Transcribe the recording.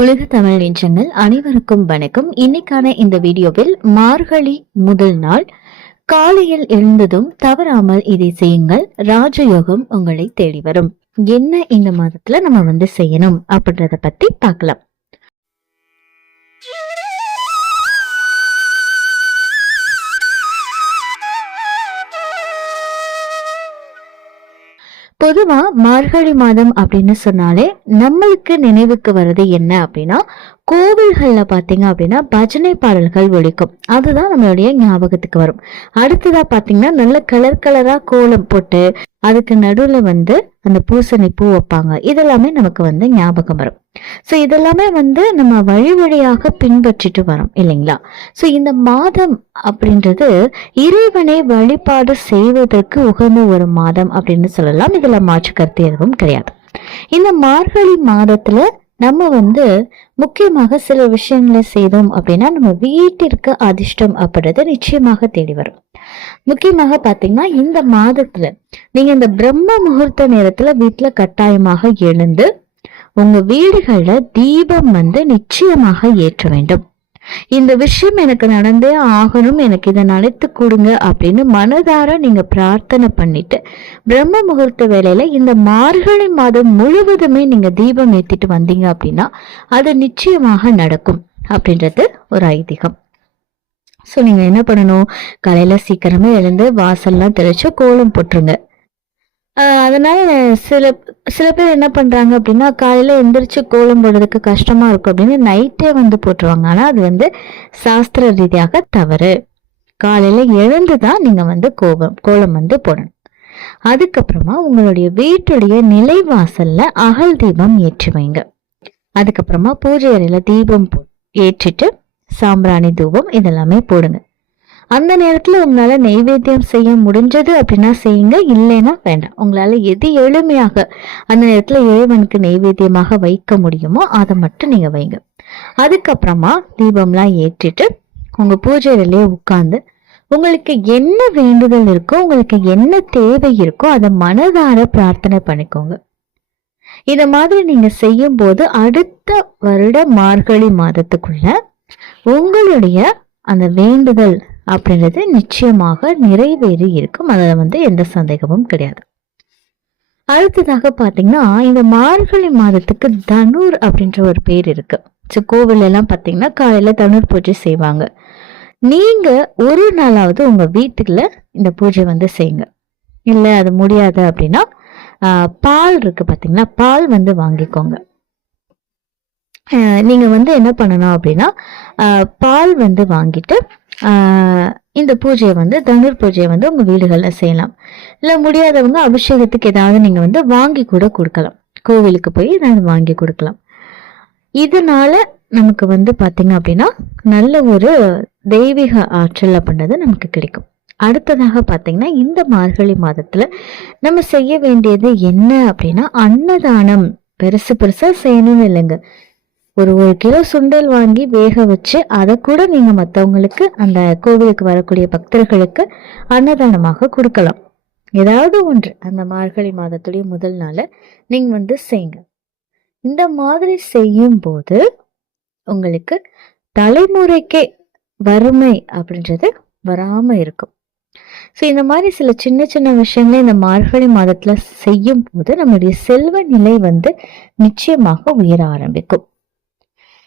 உலக தமிழ் நெஞ்சங்கள் அனைவருக்கும் வணக்கம். இன்னைக்கான இந்த வீடியோவில் மார்கழி முதல் நாள். காலையில் எழுந்ததும் தவறாமல் இதை செய்யுங்கள். ராஜயோகம் உங்களை தேடி வரும். என்ன இந்த மாதத்துல நம்ம வந்து செய்யணும் அப்படின்றத பத்தி பார்க்கலாம். பொதுவா மார்கழி மாதம் அப்படின்னு சொன்னாலே நம்மளுக்கு நினைவுக்கு வர்றது என்ன அப்படின்னா கோவில்களில் பார்த்தீங்க அப்படின்னா பஜனை பாடல்கள் ஒழிக்கும் அதுதான் நம்மளுடைய ஞாபகத்துக்கு வரும். அடுத்ததாக பார்த்தீங்கன்னா நல்ல கலர் கலராக கோலம் போட்டு அதுக்கு நடுவில் வந்து அந்த பூசணி பூ வைப்பாங்க. இதெல்லாமே நமக்கு வந்து ஞாபகம் வரும். ஸோ இதெல்லாமே வந்து நம்ம வழி வழியாக பின்பற்றிட்டு வரோம் இல்லைங்களா? ஸோ இந்த மாதம் அப்படின்றது இறைவனை வழிபாடு செய்வதற்கு உகந்த ஒரு மாதம் அப்படின்னு சொல்லலாம். இதில் மாற்று கருத்து எதுவும் கிடையாது. இந்த மார்கழி மாதத்துல நம்ம வந்து முக்கியமாக சில விஷயங்களை செய்தோம் அப்படின்னா நம்ம வீட்டிற்கு அதிர்ஷ்டம் அப்படின்றது நிச்சயமாக தேடி வரும். முக்கியமாக பார்த்தீங்கன்னா இந்த மாதத்துல நீங்க இந்த பிரம்ம முகூர்த்த நேரத்துல வீட்டுல கட்டாயமாக எழுந்து உங்க வீடுகள்ல தீபம் வந்து நிச்சயமாக ஏற்ற வேண்டும். இந்த விஷயம் எனக்கு நடந்தே ஆகணும் எனக்கு இதை நடத்து கொடுங்க அப்படின்னு மனதார நீங்க பிரார்த்தனை பண்ணிட்டு பிரம்ம முகூர்த்த வேலையில இந்த மார்கழி மாதம் முழுவதுமே நீங்க தீபம் ஏத்திட்டு வந்தீங்க அப்படின்னா அது நிச்சயமாக நடக்கும் அப்படின்றது ஒரு ஐதீகம். ஸோ நீங்கள் என்ன பண்ணணும்? காலையில் சீக்கிரமே எழுந்து வாசல்லாம் தெளிச்சு கோலம் போட்டுருங்க. அதனால் சில சில பேர் என்ன பண்ணுறாங்க அப்படின்னா காலையில் எந்திரிச்சு கோலம் போடுறதுக்கு கஷ்டமாக இருக்கும் அப்படின்னு நைட்டே வந்து போட்டுருவாங்க. ஆனால் அது வந்து சாஸ்திர ரீதியாக தவறு. காலையில் எழுந்து தான் நீங்கள் வந்து கோபம் கோலம் வந்து போடணும். அதுக்கப்புறமா உங்களுடைய வீட்டுடைய நிலைவாசலில் அகல் தீபம் ஏற்றி வைங்க அதுக்கப்புறமா பூஜை அறையில் தீபம் ஏற்றிட்டு சாம்பிராணி தூபம் இதெல்லாமே போடுங்க. அந்த நேரத்தில் உங்களால் நெய்வேத்தியம் செய்ய முடிஞ்சது அப்படின்னா செய்யுங்க இல்லைன்னா வேண்டாம். உங்களால் எது எளிமையாக அந்த நேரத்தில் இறைவனுக்கு நெய்வேத்தியமாக வைக்க முடியுமோ அதை மட்டும் நீங்கள் வைங்க. அதுக்கப்புறமா தீபம்லாம் ஏற்றிட்டு உங்கள் பூஜையிலே உட்காந்து உங்களுக்கு என்ன வேண்டுதல் இருக்கோ உங்களுக்கு என்ன தேவை இருக்கோ அதை மனதார பிரார்த்தனை பண்ணிக்கோங்க. இந்த மாதிரி நீங்க செய்யும் போது அடுத்த வருட மார்கழி மாதத்துக்குள்ள உங்களுடைய அந்த வேண்டுதல் அப்படின்றது நிச்சயமாக நிறைவேறி இருக்கும். அதில் வந்து எந்த சந்தேகமும் கிடையாது. அடுத்ததாக பார்த்தீங்கன்னா இந்த மார்கழி மாதத்துக்கு தனுர் அப்படின்ற ஒரு பேர் இருக்கு. ஸோ கோவில் எல்லாம் பார்த்தீங்கன்னா காலையில் தனுர் பூஜை செய்வாங்க. நீங்க ஒரு நாளாவது உங்க வீட்டுக்குள்ள இந்த பூஜை வந்து செய்யுங்க. இல்லை அது முடியாது அப்படின்னா பால் இருக்கு பார்த்தீங்கன்னா பால் வந்து வாங்கிக்கோங்க. நீங்கள் வந்து என்ன பண்ணணும் அப்படின்னா பால் வந்து வாங்கிட்டு இந்த பூஜையை வந்து தனுர் பூஜையை வந்து உங்கள் வீடுகளில் செய்யலாம். இல்லை முடியாதவங்க அபிஷேகத்துக்கு ஏதாவது நீங்கள் வந்து வாங்கி கூட கொடுக்கலாம். கோவிலுக்கு போய் ஏதாவது வாங்கி கொடுக்கலாம். இதனால நமக்கு வந்து பார்த்தீங்க அப்படின்னா நல்ல ஒரு தெய்வீக ஆற்றல் அப்படின்றது நமக்கு கிடைக்கும். அடுத்ததாக பார்த்தீங்கன்னா இந்த மார்கழி மாதத்தில் நம்ம செய்ய வேண்டியது என்ன அப்படின்னா அன்னதானம். பெருசு பெருசாக செய்யணும்னு இல்லைங்க. ஒரு ஒரு கிலோ சுண்டல் வாங்கி வேக வச்சு அதை கூட நீங்க மற்றவங்களுக்கு அந்த கோவிலுக்கு வரக்கூடிய பக்தர்களுக்கு அன்னதானமாக கொடுக்கலாம். ஏதாவது ஒன்று. அந்த மார்கழி மாதத்துடைய முதல் நாள நீங்க வந்து செய்யுங்க. இந்த மாதிரி செய்யும் போது உங்களுக்கு தலைமுறைக்கே வறுமை அப்படின்றது வராம இருக்கும். ஸோ இந்த மாதிரி சில சின்ன சின்ன விஷயங்களை இந்த மார்கழி மாதத்துல செய்யும் போது நம்மளுடைய செல்வ நிலை வந்து நிச்சயமாக உயர ஆரம்பிக்கும்.